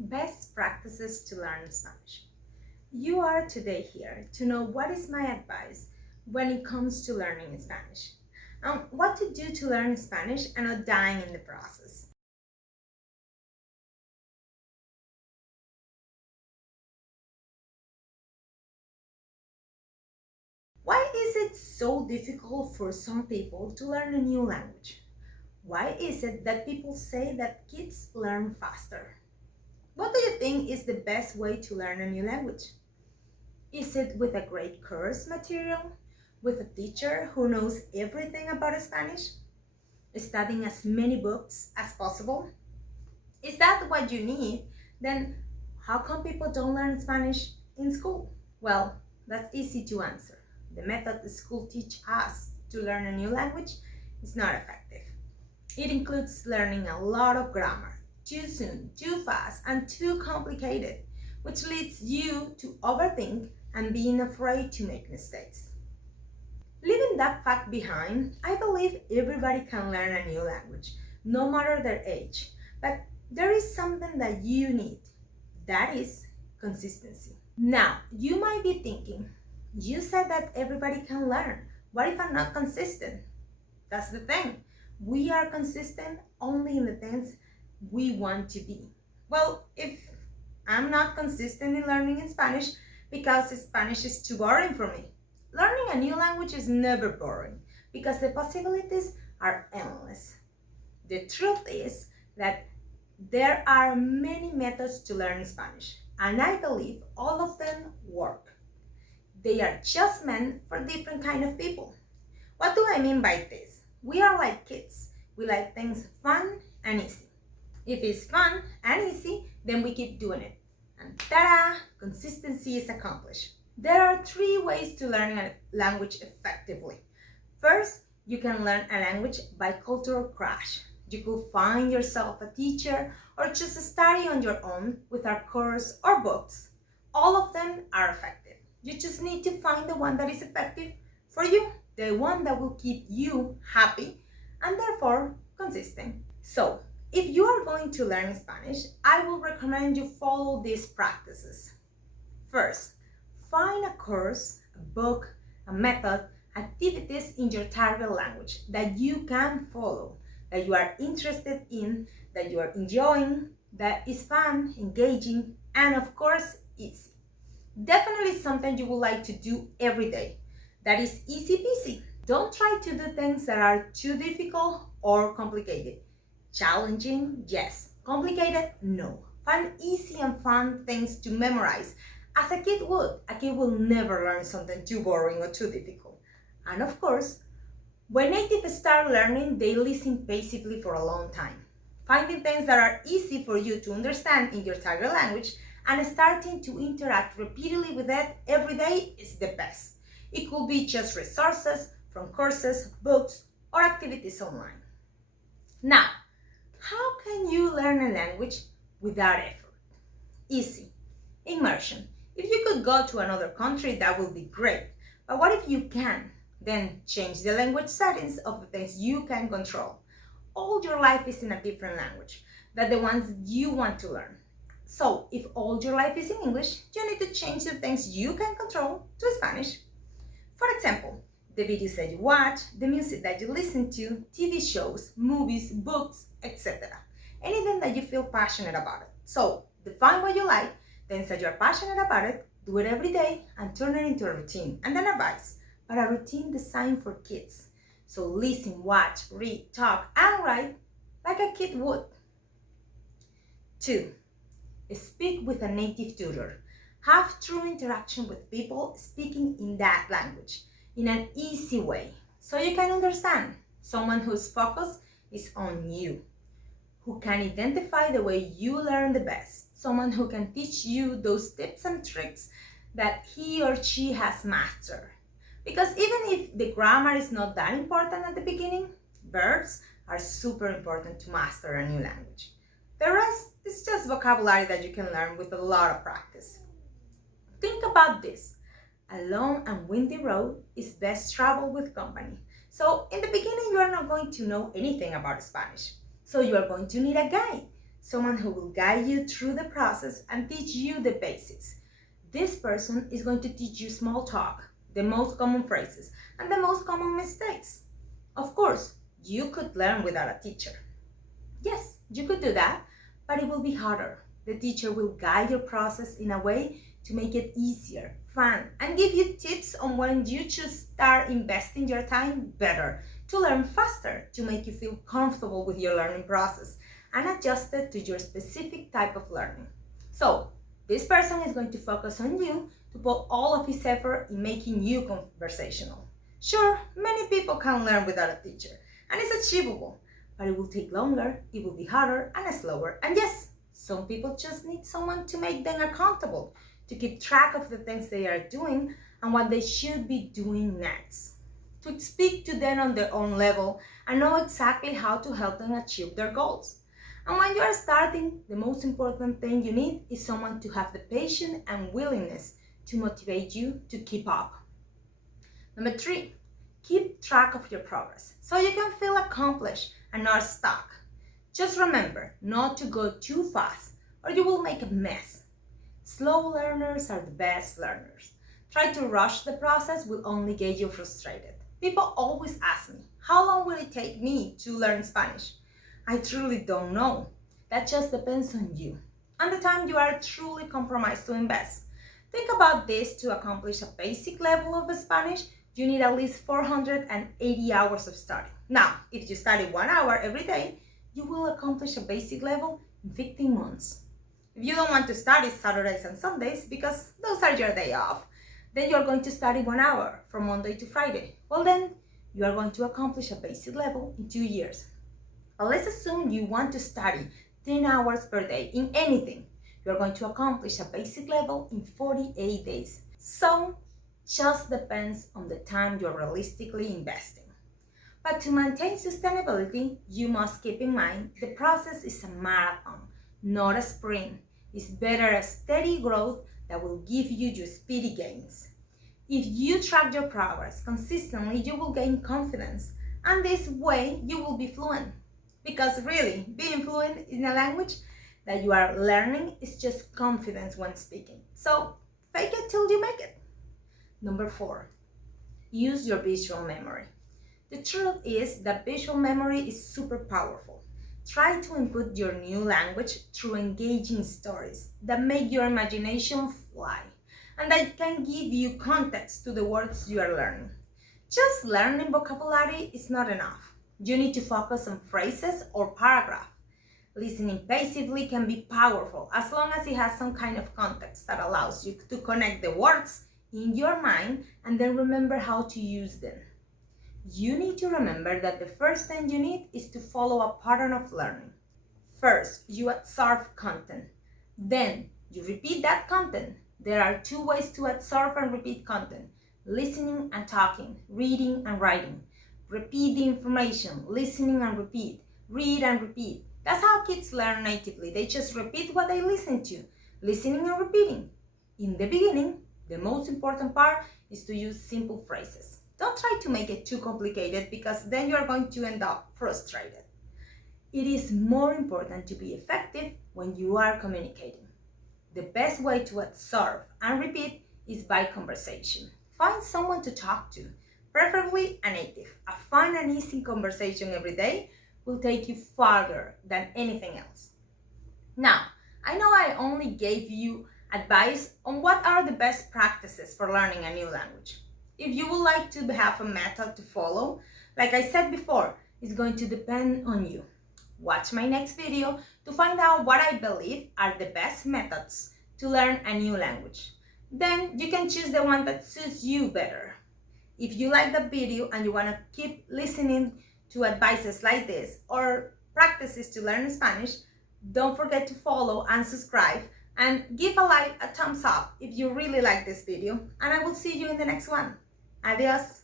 Best practices to learn Spanish. You are today here to know what is my advice when it comes to learning Spanish, and what to do to learn Spanish and not dying in the process. Why is it so difficult for some people to learn a new language? Why is it that people say that kids learn faster? What do you think is the best way to learn a new language? Is it with a great course material? With a teacher who knows everything about Spanish? Studying as many books as possible? Is that what you need? Then how come people don't learn Spanish in school? Well, that's easy to answer. The method the school teach us to learn a new language is not effective. It includes learning a lot of grammar, too soon, too fast, and too complicated, which leads you to overthink and being afraid to make mistakes. Leaving that fact behind, I believe everybody can learn a new language, no matter their age. But there is something that you need. That is consistency. Now, you might be thinking, you said that everybody can learn. What if I'm not consistent? That's the thing. We are consistent only in the things we want to be. Well, if I'm not consistent in learning in Spanish because Spanish is too boring for me. Learning a new language is never boring because the possibilities are endless. The truth is that there are many methods to learn Spanish, and I believe all of them work. They are just meant for different kind of people. What do I mean by this? We are like kids. We like things fun and easy. If it's fun and easy, then we keep doing it. And ta-da! Consistency is accomplished. There are 3 ways to learn a language effectively. First, you can learn a language by cultural crash. You could find yourself a teacher or just study on your own with a course or books. All of them are effective. You just need to find the one that is effective for you, the one that will keep you happy and therefore consistent. So, if you are going to learn Spanish, I will recommend you follow these practices. First, find a course, a book, a method, activities in your target language that you can follow, that you are interested in, that you are enjoying, that is fun, engaging, and of course, easy. Definitely something you would like to do every day. That is easy peasy. Don't try to do things that are too difficult or complicated. Challenging, yes. Complicated, no. Find easy and fun things to memorize. As a kid would. A kid will never learn something too boring or too difficult. And of course, when natives start learning, they listen passively for a long time. Finding things that are easy for you to understand in your target language and starting to interact repeatedly with it every day is the best. It could be just resources from courses, books, or activities online. Now, how can you learn a language without effort? Easy. Immersion. If you could go to another country, that would be great. But what if you can? Then change the language settings of the things you can control. All your life is in a different language than the ones you want to learn. So, if all your life is in English, you need to change the things you can control to Spanish. For example, the videos that you watch, the music that you listen to, TV shows, movies, books, etc. Anything that you feel passionate about it. So, define what you like, things that you're passionate about it, do it every day, and turn it into a routine. And then advice, but a routine designed for kids. So listen, watch, read, talk, and write like a kid would. 2. Speak with a native tutor. Have true interaction with people speaking in that language in an easy way so you can understand. Someone whose focus is on you, who can identify the way you learn the best, someone who can teach you those tips and tricks that he or she has mastered. Because even if the grammar is not that important at the beginning, verbs are super important to master a new language. The rest is just vocabulary that you can learn with a lot of practice. Think about this. A long and windy road is best traveled with company. So in the beginning, you are not going to know anything about Spanish. So you are going to need a guide. someone who will guide you through the process and teach you the basics. This person is going to teach you small talk, the most common phrases, and the most common mistakes. Of course, you could learn without a teacher. Yes, you could do that, but it will be harder. The teacher will guide your process in a way to make it easier, fun, and give you tips on when you should start investing your time better, to learn faster, to make you feel comfortable with your learning process and adjust it to your specific type of learning. So, this person is going to focus on you to put all of his effort in making you conversational. Sure, many people can learn without a teacher, and it's achievable, but it will take longer, it will be harder and slower. And yes, some people just need someone to make them accountable, to keep track of the things they are doing and what they should be doing next, to speak to them on their own level and know exactly how to help them achieve their goals. And when you are starting, the most important thing you need is someone to have the patience and willingness to motivate you to keep up. Number 3, keep track of your progress so you can feel accomplished and not stuck. Just remember not to go too fast or you will make a mess. Slow learners are the best learners. Try to rush the process will only get you frustrated. People always ask me, how long will it take me to learn Spanish? I truly don't know. That just depends on you and the time you are truly compromised to invest. Think about this: to accomplish a basic level of Spanish, you need at least 480 hours of study. Now, if you study 1 hour every day, you will accomplish a basic level in 15 months. If you don't want to study Saturdays and Sundays because those are your day off, then you're going to study 1 hour from Monday to Friday. Well, then you are going to accomplish a basic level in 2 years. But let's assume you want to study 10 hours per day in anything. You're going to accomplish a basic level in 48 days. So, just depends on the time you're realistically investing. But to maintain sustainability, you must keep in mind the process is a marathon, not a sprint. It's better a steady growth that will give you your speedy gains. If you track your progress consistently, you will gain confidence, and this way you will be fluent. Because really, being fluent in a language that you are learning is just confidence when speaking. So, fake it till you make it. Number 4, use your visual memory. The truth is that visual memory is super powerful. Try to input your new language through engaging stories that make your imagination fly and that can give you context to the words you are learning. Just learning vocabulary is not enough. You need to focus on phrases or paragraphs. Listening passively can be powerful as long as it has some kind of context that allows you to connect the words in your mind and then remember how to use them. You need to remember that the first thing you need is to follow a pattern of learning. First, you absorb content. Then, you repeat that content. There are 2 ways to absorb and repeat content: listening and talking, reading and writing. Repeat the information, listening and repeat, read and repeat. That's how kids learn natively. They just repeat what they listen to, listening and repeating. In the beginning, the most important part is to use simple phrases. Don't try to make it too complicated because then you're going to end up frustrated. It is more important to be effective when you are communicating. The best way to absorb and repeat is by conversation. Find someone to talk to, preferably a native. A fun and easy conversation every day will take you farther than anything else. Now, I know I only gave you advice on what are the best practices for learning a new language. If you would like to have a method to follow, like I said before, it's going to depend on you. Watch my next video to find out what I believe are the best methods to learn a new language. Then you can choose the one that suits you better. If you like the video and you want to keep listening to advices like this or practices to learn Spanish, don't forget to follow and subscribe and give a thumbs up if you really like this video, and I will see you in the next one. Adiós.